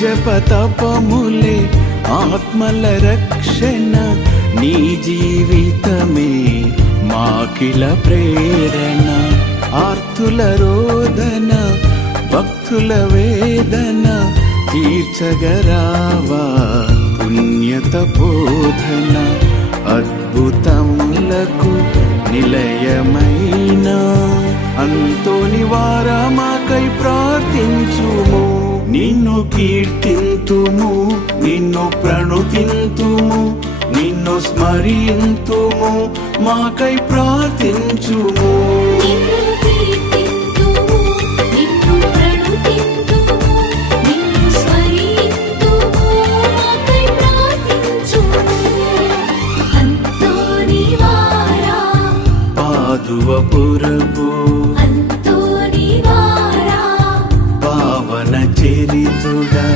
జపతపములే ఆత్మల రక్షణ నీ జీవితమే మాకిల ప్రేరణ ఆర్తుల రోదన భక్తుల వేదన తీర్చగరావా పుణ్యత బోధన అద్భుతములకు నిలయమైన అంతోని వారమాకై కీర్తింతుము నిన్ను ప్రణుతింతుము నిన్ను స్మరింతుము మాకై ప్రార్థించుము. పురపు. పావన చెరి куда.